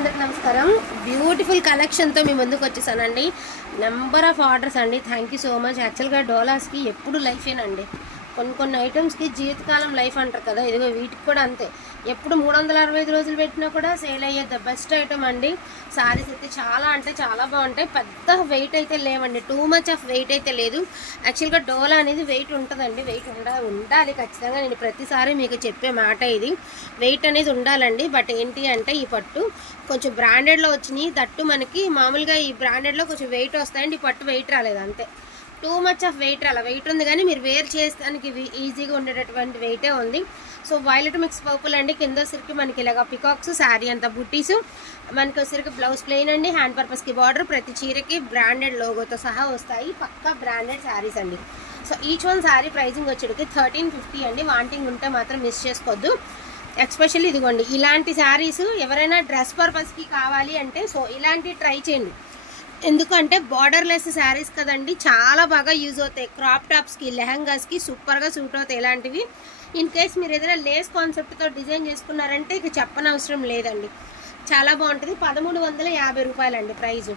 అందరికీ నమస్కారం. బ్యూటిఫుల్ కలెక్షన్తో మీ ముందుకు వచ్చేసానండి. నెంబర్ ఆఫ్ ఆర్డర్స్ అండి. Thank you so much. యాక్చువల్గా డోలాస్కి ఎప్పుడు లైఫేనండి. కొన్ని ఐటమ్స్కి జీవితకాలం లైఫ్ అంటారు కదా, ఇదిగో వీటికి కూడా అంతే. ఎప్పుడు 365 రోజులు పెట్టినా కూడా సేల్ అయ్యే ద బెస్ట్ ఐటమ్ అండి. సారీస్ అయితే చాలా అంటే చాలా బాగుంటాయి. పెద్ద వెయిట్ అయితే లేవండి, టూ మచ్ ఆఫ్ వెయిట్ అయితే లేదు. యాక్చువల్గా డోలా అనేది వెయిట్ ఉంటుందండి, వెయిట్ ఉండాలి ఖచ్చితంగా. నేను ప్రతిసారి మీకు చెప్పే మాట ఇది, వెయిట్ అనేది ఉండాలండి. బట్ ఏంటి అంటే ఈ పట్టు కొంచెం బ్రాండెడ్లో వచ్చినాయి, తట్టు మనకి మామూలుగా ఈ బ్రాండెడ్లో కొంచెం వెయిట్ వస్తాయండి. ఈ పట్టు వెయిట్ రాలేదు అంతే, టూ మచ్ ఆఫ్ వెయిట్ అలా వెయిట్ ఉంది, కానీ మీరు వేర్ చేస్తానికి ఈజీగా ఉండేటటువంటి వెయిటే ఉంది. సో వైలెట్ మిక్స్ పర్పుల్ అండి. కింద వచ్చరికి మనకి ఇలాగ పికాక్స్, శారీ అంతా బుట్టీసు, మనకి వచ్చరికి బ్లౌజ్ ప్లెయిన్ అండి. హ్యాండ్ పర్పస్కి బార్డర్, ప్రతి చీరకి బ్రాండెడ్ లోగోతో సహా వస్తాయి. పక్కా బ్రాండెడ్ శారీస్ అండి. So each one sari pricing వచ్చేటికి 1350 అండి. వాంటింగ్ ఉంటే మాత్రం మిస్ చేసుకోవద్దు. ఎస్పెషల్లీ ఇదిగోండి ఇలాంటి శారీస్ ఎవరైనా డ్రెస్ పర్పస్కి కావాలి అంటే సో ఇలాంటివి ట్రై చేయండి. ఎందుకంటే బార్డర్లెస్ శారీస్ కదండి, చాలా బాగా యూజ్ అవుతాయి. క్రాప్ టాప్స్కి, లెహంగాస్కి సూపర్గా సూట్ అవుతాయి ఇలాంటివి. ఇన్ కేస్ మీరు ఏదైనా లేస్ కాన్సెప్ట్తో డిజైన్ చేసుకున్నారంటే ఇక చెప్పనవసరం లేదండి, చాలా బాగుంటుంది. 1350 రూపాయలండి ప్రైజు.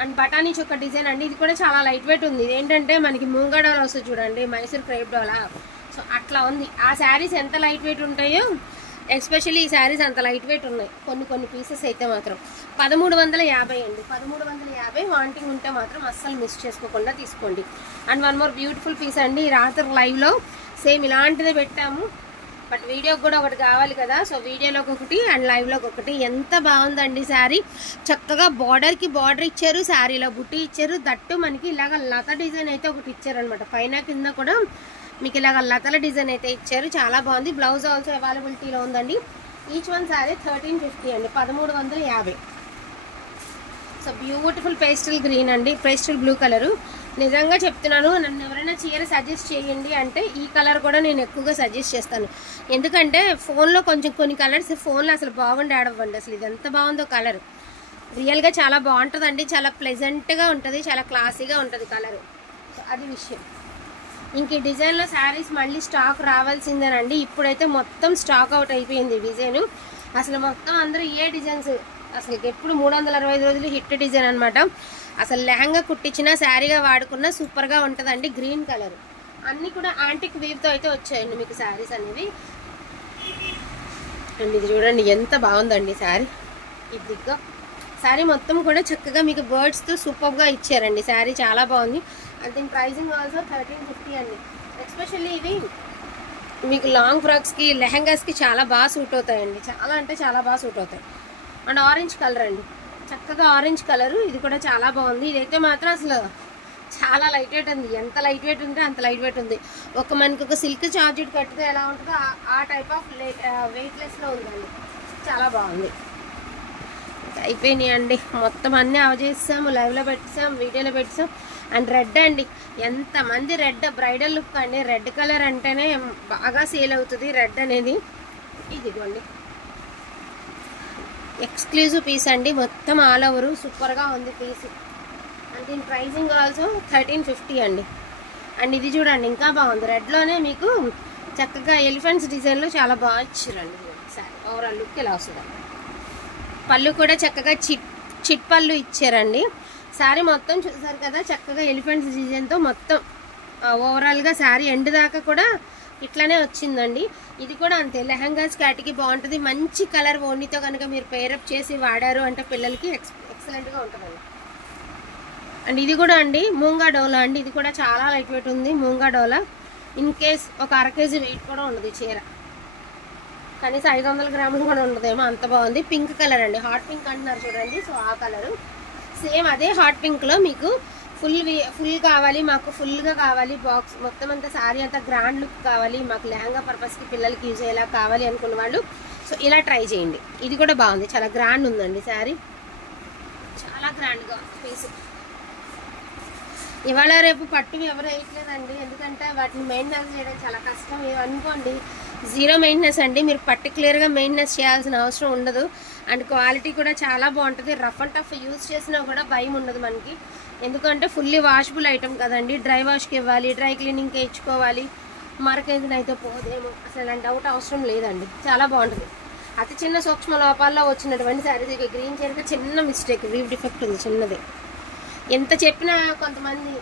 అండ్ బటానీ చొక్క డిజైన్ అండి, ఇది కూడా చాలా లైట్ వెయిట్ ఉంది. ఇదేంటంటే మనకి మూంగా డోలా వస్తుంది చూడండి, మైసూర్ క్రేప్ డోలా. సో అట్లా ఉంది. ఆ శారీస్ ఎంత లైట్ వెయిట్ ఉంటాయో ఎస్పెషల్లీ ఈ శారీస్ అంత లైట్ వెయిట్ ఉన్నాయి. కొన్ని పీసెస్ అయితే మాత్రం 1350 అండి. 1350. వాంటింగ్ ఉంటే మాత్రం అస్సలు మిస్ చేసుకోకుండా తీసుకోండి. And one more beautiful piece అండి. రాత్రి లైవ్లో సేమ్ ఇలాంటిదే పెట్టాము, బట్ వీడియోకి కూడా ఒకటి కావాలి కదా. సో వీడియోలోకి ఒకటి అండ్ లైవ్లోకి ఒకటి. ఎంత బాగుందండి శారీ. చక్కగా బార్డర్కి బార్డర్ ఇచ్చారు, శారీలో బుట్టి ఇచ్చారు. దట్టు మనకి ఇలాగ లత డిజైన్ అయితే ఒకటి ఇచ్చారనమాట. పైన కింద కూడా మీకు ఇలాగ లతల డిజైన్ అయితే ఇచ్చారు, చాలా బాగుంది. బ్లౌజ్ ఆల్సో అవైలబిలిటీలో ఉందండి. ఈచ్ వన్ శారీ 1350 అండి, 1350. సో బ్యూటిఫుల్ పేస్టల్ గ్రీన్ అండి, పేస్టల్ బ్లూ కలరు. నిజంగా చెప్తున్నాను, నన్ను ఎవరైనా చీర సజెస్ట్ చేయండి అంటే ఈ కలర్ కూడా నేను ఎక్కువగా సజెస్ట్ చేస్తాను. ఎందుకంటే ఫోన్లో కొన్ని కలర్స్ ఫోన్లో అసలు బాగుండి ఆడవ్వండి. అసలు ఇది ఎంత బాగుందో కలర్, రియల్గా చాలా బాగుంటుందండి. చాలా ప్లెజెంట్గా ఉంటుంది, చాలా క్లాసీగా ఉంటుంది కలరు. సో అది విషయం. ఇంక ఈ డిజైన్లో శారీస్ మళ్ళీ స్టాక్ రావాల్సిందేనండి. ఇప్పుడైతే మొత్తం స్టాక్ అవుట్ అయిపోయింది డిజైన్. అసలు మొత్తం అందరూ ఏ డిజైన్స్ అసలు ఎప్పుడు 365 రోజులు హిట్ డిజైన్ అనమాట. అసలు లెహంగా కుట్టించిన శారీగా వాడుకున్న సూపర్గా ఉంటుందండి. గ్రీన్ కలర్ అన్నీ కూడా యాంటిక్ వీవ్తో అయితే వచ్చాయండి మీకు శారీస్ అనేవి. అండ్ ఇది చూడండి ఎంత బాగుందండి శారీ. ఇదిగా శారీ మొత్తం కూడా చక్కగా మీకు బర్డ్స్తో సూపర్గా ఇచ్చారండి. శారీ చాలా బాగుంది. అండ్ దీని ప్రైజింగ్ ఆల్సో 1350 అండి. ఎస్పెషల్లీ ఇవి మీకు లాంగ్ ఫ్రాక్స్కి, లెహంగాస్కి చాలా బాగా సూట్ అవుతాయండి. చాలా అంటే చాలా బాగా సూట్ అవుతాయి. అండ్ ఆరెంజ్ కలర్ అండి, చక్కగా ఆరెంజ్ కలరు. ఇది కూడా చాలా బాగుంది. ఇదైతే మాత్రం అసలు చాలా లైట్ వెయిట్ ఉంది. ఎంత లైట్ వెయిట్ ఉంటే అంత లైట్ వెయిట్ ఉంది. మనకి ఒక సిల్క్ చార్జెట్ కట్టితే ఎలా ఉంటుందో ఆ టైప్ ఆఫ్ వెయిట్లెస్లో ఉందండి. చాలా బాగుంది. అయిపోయినాయి అండి మొత్తం అన్నీ చేసాము, లైవ్లో పెట్టేసాం, వీడియోలో పెట్టేసాం. అండ్ రెడ్ అండి, ఎంతమంది రెడ్ బ్రైడల్ లుక్ అండి. రెడ్ కలర్ అంటేనే బాగా సేల్ అవుతుంది రెడ్ అనేది. ఇదిగోండి ఎక్స్క్లూజివ్ పీస్ అండి, మొత్తం ఆల్ ఓవర్ సూపర్గా ఉంది పీస్. అండ్ దీని ప్రైజింగ్ ఆల్సో 1350 అండి. అండ్ ఇది చూడండి ఇంకా బాగుంది, రెడ్లోనే మీకు చక్కగా ఎలిఫెంట్స్ డిజైన్లో చాలా బాగా ఇచ్చారండి. సరే ఓవరాల్ లుక్ ఇలా వస్తుంది. పళ్ళు కూడా చక్కగా చిట్ పళ్ళు ఇచ్చారండి. శారీ మొత్తం చూసారు కదా, చక్కగా ఎలిఫెంట్స్ డిజైన్తో మొత్తం ఓవరాల్గా శారీ ఎండ్ దాకా కూడా ఇట్లానే వచ్చిందండి. ఇది కూడా అంతే, లెహంగాస్ క్యాటికి బాగుంటుంది. మంచి కలర్ ఓణితో కనుక మీరు పేరప్ చేసి వాడారు అంటే పిల్లలకి ఎక్సలెంట్గా ఉంటుందండి. అండ్ ఇది కూడా అండి మూంగా డోలా అండి. ఇది కూడా చాలా లైట్ వెయిట్ ఉంది మూంగా డోలా. ఇన్ కేస్ ఒక 1/2 kg వెయిట్ కూడా ఉండదు చీర, కనీసం 500 గ్రాములు కూడా ఉండదేమో, అంత బాగుంది. పింక్ కలర్ అండి, హాట్ పింక్ అంటున్నారు చూడండి. సో ఆ కలరు సేమ్ అదే హాట్ పింక్లో మీకు ఫుల్ కావాలి, మాకు ఫుల్గా కావాలి, బాక్స్ మొత్తం అంతా శారీ అంతా గ్రాండ్ లుక్ కావాలి, మాకు లెహంగా పర్పస్కి పిల్లలకి యూజ్ అయ్యేలా కావాలి అనుకున్న వాళ్ళు సో ఇలా ట్రై చేయండి. ఇది కూడా బాగుంది, చాలా గ్రాండ్ ఉందండి శారీ, చాలా గ్రాండ్గా పీస్. ఇవాళ రేపు పట్టు ఎవరు వేయట్లేదండి, ఎందుకంటే వాటిని మెయింటెనెన్స్ చేయడం చాలా కష్టం. అనుకోండి జీరో మెయింటెనెన్స్ అండి, మీరు పర్టికులర్గా మెయింటెనెన్స్ చేయాల్సిన అవసరం ఉండదు. అండ్ క్వాలిటీ కూడా చాలా బాగుంటుంది. రఫ్ అండ్ టఫ్ యూజ్ చేసినా కూడా భయం ఉండదు మనకి, ఎందుకంటే ఫుల్లీ వాషబుల్ ఐటమ్ కదండి. డ్రై వాష్కి ఇవ్వాలి, డ్రై క్లీనింగ్కి ఇచ్చుకోవాలి, మరకేదిన అయితే పోదేమో, అసలు డౌట్ అవసరం లేదండి. చాలా బాగుంటుంది. అతి చిన్న సూక్ష్మ లోపాల్లో వచ్చినటువంటి శారీస్. ఇక గ్రీన్ చీరకి చిన్న మిస్టేక్, వీవ్ డిఫెక్ట్ ఉంది చిన్నది. ఎంత చెప్పినా కొంతమంది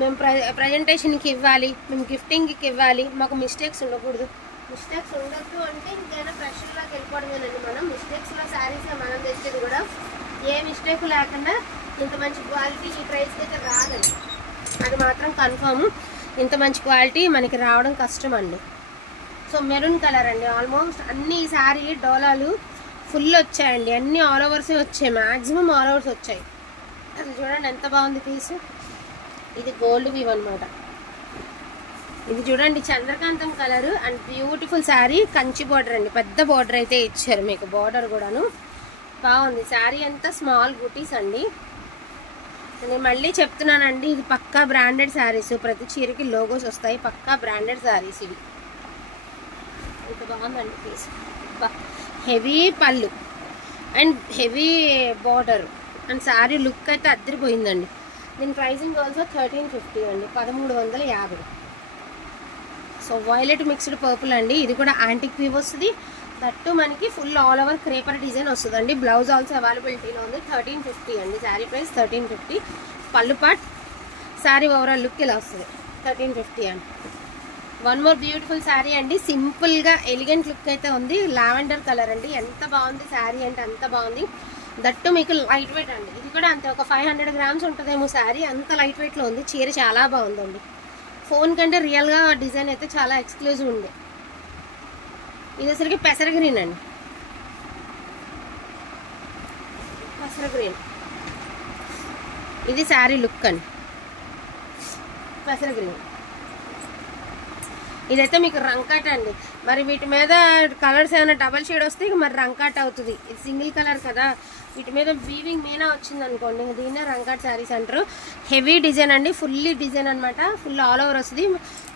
మేము ప్రజెంటేషన్కి ఇవ్వాలి, మేము గిఫ్టింగ్కి ఇవ్వాలి, మాకు మిస్టేక్స్ ఉండకూడదు. మిస్టేక్స్ ఉండొద్దు అంటే ఇంకైనా ఫ్రెషర్లోకి వెళ్ళిపోవడమేనండి. మనం మిస్టేక్స్లో శారీస్ మనం తెచ్చేది కూడా ఏ మిస్టేక్ లేకుండా ఇంత మంచి క్వాలిటీ ఈ ప్రైస్కి అయితే రాదండి, అది మాత్రం కన్ఫర్మ్. ఇంత మంచి క్వాలిటీ మనకి రావడం కష్టం అండి. సో మెరూన్ కలర్ అండి. ఆల్మోస్ట్ అన్ని శారీ డోలాలు ఫుల్ వచ్చాయండి, అన్ని ఆల్ ఓవర్సే వచ్చాయి, మ్యాక్సిమం ఆల్ ఓవర్స్ వచ్చాయి. అసలు చూడండి ఎంత బాగుంది పీస్. ఇది గోల్డ్ వీవ్ అనమాట. ఇది చూడండి చంద్రకాంతం colour and beautiful sari, Kanchi border అండి, పెద్ద బార్డర్ అయితే ఇచ్చారు మీకు, బార్డర్ కూడాను బాగుంది. శారీ అంతా స్మాల్ బూటీస్ అండి. నేను మళ్ళీ చెప్తున్నానండి, ఇది పక్కా బ్రాండెడ్ శారీస్, ప్రతి చీరకి లోగోస్ వస్తాయి, పక్కా బ్రాండెడ్ శారీస్ ఇవి. ఇంత బాగుందండి పీస్. హెవీ పళ్ళు and heavy border and sari look అయితే అద్దరిపోయిందండి. దీని ప్రైసింగ్ ఆల్సో 1350 అండి, 1350. సో వైలెట్ మిక్స్డ్ పర్పుల్ అండి. ఇది కూడా యాంటిక్ వీవ్ వస్తుంది, దట్టు మనకి full all over creeper design వస్తుందండి. బ్లౌజ్ ఆల్సో అవైలబిలిటీలో ఉంది. 1350 అండి శారీ ప్రైస్, 1350. పళ్ళు పాట్ శారీ ఓవరాల్ లుక్ ఇలా వస్తుంది, 1350 అండి. వన్ మోర్ బ్యూటిఫుల్ శారీ అండి, సింపుల్గా ఎలిగెంట్ లుక్ అయితే ఉంది. లావెండర్ కలర్ అండి, ఎంత బాగుంది శారీ అంటే అంత బాగుంది. దట్టు మీకు లైట్ వెయిట్ అండి. ఇది కూడా అంతే, ఒక 500 గ్రామ్స్ ఉంటుందేమో శారీ, అంత లైట్ వెయిట్లో ఉంది. చీర చాలా బాగుందండి. ఫోన్ కంటే రియల్గా డిజైన్ అయితే చాలా ఎక్స్క్లూజివ్ ఉంది. ఇది అసలుకి పెసర గ్రీన్ అండి, పెసర గ్రీన్. ఇది శారీ లుక్ అండి, పెసర గ్రీన్. ఇదైతే మీకు రంకాట్ అండి. మరి వీటి మీద కలర్స్ ఏమైనా డబల్ షేడ్ వస్తే ఇక మరి రంకాట్ అవుతుంది. ఇది సింగిల్ కలర్ కదా, వీటి మీద వీవింగ్ మీనా వచ్చింది అనుకోండి, దీన్నే రంకాట్ శారీస్ అంటారు. హెవీ డిజైన్ అండి, ఫుల్లీ డిజైన్ అనమాట, ఫుల్ ఆల్ ఓవర్ వస్తుంది.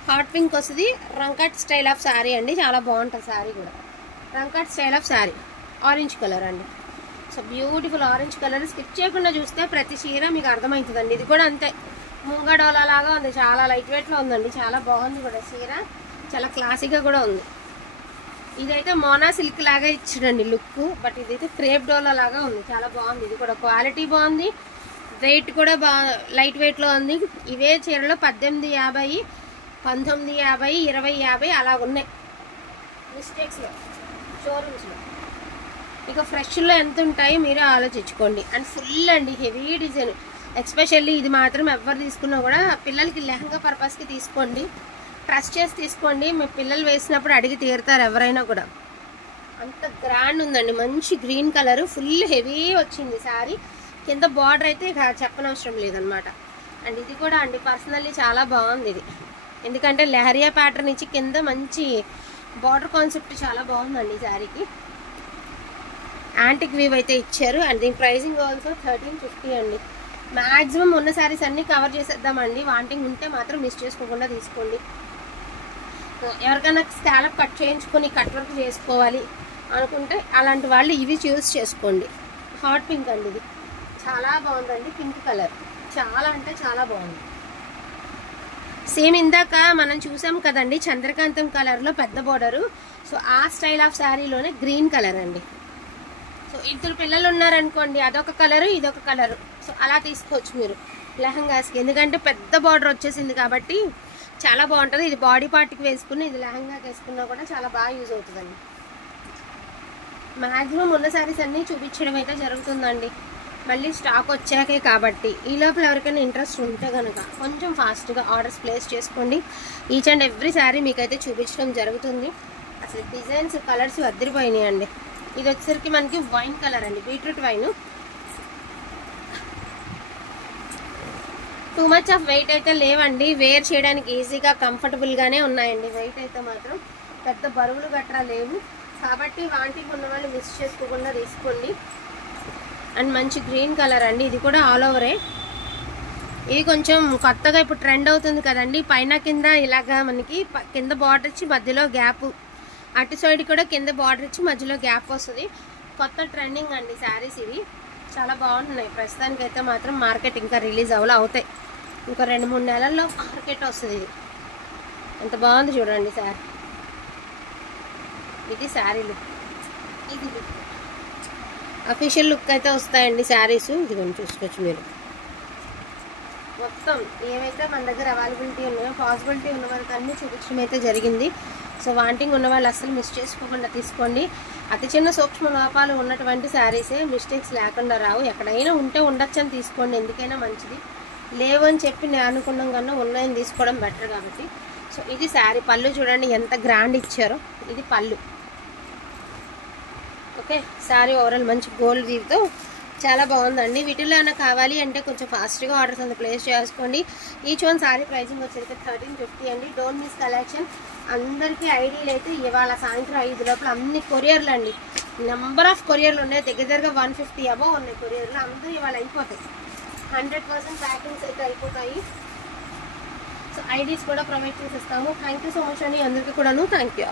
హాట్ పింక్ వస్తుంది. రంకాట్ స్టైల్ ఆఫ్ శారీ అండి, చాలా బాగుంటుంది శారీ కూడా. రంకాట్ style of sari, orange colour అండి. So beautiful orange colour. Skip చేయకుండా చూస్తే ప్రతి చీర మీకు అర్థమవుతుందండి. ఇది కూడా అంతే, మూంగా డోలా లాగా ఉంది, చాలా లైట్ వెయిట్లో ఉందండి, చాలా బాగుంది కూడా చీర, చాలా క్లాసీగా కూడా ఉంది. ఇదైతే మోనా సిల్క్ లాగా ఇచ్చాడండి లుక్, బట్ ఇదైతే క్రేప్ డోలా లాగా ఉంది, చాలా బాగుంది. ఇది కూడా క్వాలిటీ బాగుంది, వెయిట్ కూడా లైట్ వెయిట్లో ఉంది. ఇవే చీరలో 1850, 1950, 2050 అలా ఉన్నాయి మిస్టేక్స్లో, షోరూమ్స్లో. ఇక ఫ్రెష్లో ఎంత ఉంటాయో మీరే ఆలోచించుకోండి. అండ్ ఫుల్ అండి హెవీ డిజైన్. ఎస్పెషల్లీ ఇది మాత్రం ఎవరు తీసుకున్నా కూడా పిల్లలకి లెహంగా పర్పస్కి తీసుకోండి, ట్రస్ట్ చేసి తీసుకోండి. మీ పిల్లలు వేసినప్పుడు అడిగి తీరుతారు ఎవరైనా కూడా, అంత గ్రాండ్ ఉందండి. మంచి గ్రీన్ కలర్, ఫుల్ హెవీ వచ్చింది శారీ. కింద బార్డర్ అయితే ఇక చెప్పనవసరం లేదనమాట. అండ్ ఇది కూడా అండి పర్సనల్లీ చాలా బాగుంది ఇది, ఎందుకంటే లెహరియా ప్యాటర్న్ ఇచ్చి కింద మంచి బార్డర్ కాన్సెప్ట్ చాలా బాగుందండి ఈ శారీకి. యాంటిక్ వీవ్ అయితే ఇచ్చారు. అండ్ దీని ప్రైసింగ్ ఆల్సో 1350 అండి. మ్యాక్సిమం ఉన్న శారీస్ అన్నీ కవర్ చేసేద్దామండి, వాంటింగ్ ఉంటే మాత్రం మిస్ చేసుకోకుండా తీసుకోండి. ఎవరికైనా స్కాలప్ కట్ చేయించుకొని కట్ వర్క్ చేసుకోవాలి అనుకుంటే అలాంటి వాళ్ళు ఇవి చూస్ చేసుకోండి. హాట్ పింక్ అండి, ఇది చాలా బాగుందండి, పింక్ కలర్ చాలా అంటే చాలా బాగుంది. సేమ్ ఇందాక మనం చూసాం కదండి చంద్రకాంతం కలర్లో పెద్ద బోర్డరు, సో ఆ స్టైల్ ఆఫ్ శారీలోనే గ్రీన్ కలర్ అండి. సో ఇద్దరు పిల్లలు ఉన్నారనుకోండి, అదొక కలరు ఇదొక కలరు, సో అలా తీసుకోవచ్చు మీరు లెహంగాస్కి, ఎందుకంటే పెద్ద బార్డర్ వచ్చేసింది కాబట్టి చాలా బాగుంటుంది. ఇది బాడీ పార్ట్కి వేసుకుని ఇది లెహంగాకి వేసుకున్నా కూడా చాలా బాగా యూజ్ అవుతుందండి. మ్యాక్సిమం ఉన్న శారీస్ అన్నీ చూపించడం అయితే జరుగుతుందండి, మళ్ళీ స్టాక్ వచ్చాకే కాబట్టి. ఈ లోపల ఎవరికైనా ఇంట్రెస్ట్ ఉంటే కనుక కొంచెం ఫాస్ట్గా ఆర్డర్స్ ప్లేస్ చేసుకోండి. ఈచ్ అండ్ ఎవ్రీ శారీ మీకైతే చూపించడం జరుగుతుంది. అసలు డిజైన్స్ కలర్స్ అద్దరిపోయినాయి అండి. ఇది వచ్చేసరికి మనకి వైన్ కలర్ అండి, beetroot wine. Too much of weight అయితే లేవండి, వేర్ చేయడానికి ఈజీగా కంఫర్టబుల్గానే ఉన్నాయండి. వెయిట్ అయితే మాత్రం పెద్ద బరువులు గట్రా లేవు కాబట్టి వాంటింగ్ ఉన్న వాళ్ళు మిస్ చేసుకోకుండా తీసుకోండి. అండ్ మంచి గ్రీన్ కలర్ అండి, ఇది కూడా ఆల్ ఓవరే. ఇది కొంచెం కొత్తగా ఇప్పుడు ట్రెండ్ అవుతుంది కదండి, పైన కింద ఇలాగా మనకి కింద బార్డర్ ఇచ్చి మధ్యలో గ్యాప్, అటు సైడ్ కూడా కింద బార్డర్ ఇచ్చి మధ్యలో గ్యాప్ వస్తుంది. కొత్త ట్రెండింగ్ అండి శారీస్ ఇవి, చాలా బాగుంటున్నాయి. ప్రస్తుతానికి అయితే మాత్రం మార్కెట్ ఇంకా రిలీజ్ అవుతాయి, ఇంకా 2-3 నెలల్లో మార్కెట్ వస్తుంది. ఇది ఎంత బాగుంది చూడండి శారీ, ఇది శారీ లుక్. ఇది లుక్, అఫీషియల్ లుక్ అయితే వస్తాయండి శారీస్. ఇదిగోండి చూసుకోవచ్చు మీరు. మొత్తం ఏవైతే మన దగ్గర అవైలబిలిటీ ఉన్నాయో పాసిబిలిటీ ఉన్న వరకు అన్నీ చూపించడం అయితే జరిగింది. సో వాంటింగ్ ఉన్న వాళ్ళు అస్సలు మిస్ చేసుకోకుండా తీసుకోండి. అతి చిన్న సూక్ష్మ లోపాలు ఉన్నటువంటి శారీసే, మిస్టేక్స్ లేకుండా రావు. ఎక్కడైనా ఉంటే ఉండొచ్చని తీసుకోండి, ఎందుకైనా మంచిది. లేవు అని చెప్పి నేను అనుకున్నాం కన్నా ఉన్నాయని తీసుకోవడం బెటర్ కాబట్టి. సో ఇది శారీ. పళ్ళు చూడండి ఎంత గ్రాండ్ ఇచ్చారో. ఇది పళ్ళు. ఓకే, శారీ ఓవరాల్ మంచి గోల్డ్ వీవ్తో చాలా బాగుందండి. వీటిలో ఏమైనా కావాలి అంటే కొంచెం ఫాస్ట్గా ఆర్డర్స్ అంతా ప్లేస్ చేసుకోండి. ఈచ్ వన్ శారీ ప్రైసింగ్ వచ్చేసరికి 1350 అండి. Don't miss collection. అందరికీ ఐడీలు అయితే ఇవాళ సాయంత్రం 5 లోపల అన్ని కొరియర్లు అండి. నెంబర్ ఆఫ్ కొరియర్లు ఉన్నాయి, దగ్గర 150 అబవ్ ఉన్నాయి కొరియర్లు. అందరూ ఇవాళ అయిపోతాయి. 100% ప్యాకింగ్స్ అయితే అయిపోతాయి. సో ఐడీస్ కూడా ప్రొవైడ్ చేసేస్తాము. థ్యాంక్ యూ సో మచ్ అండి అందరికీ కూడాను. Thank you.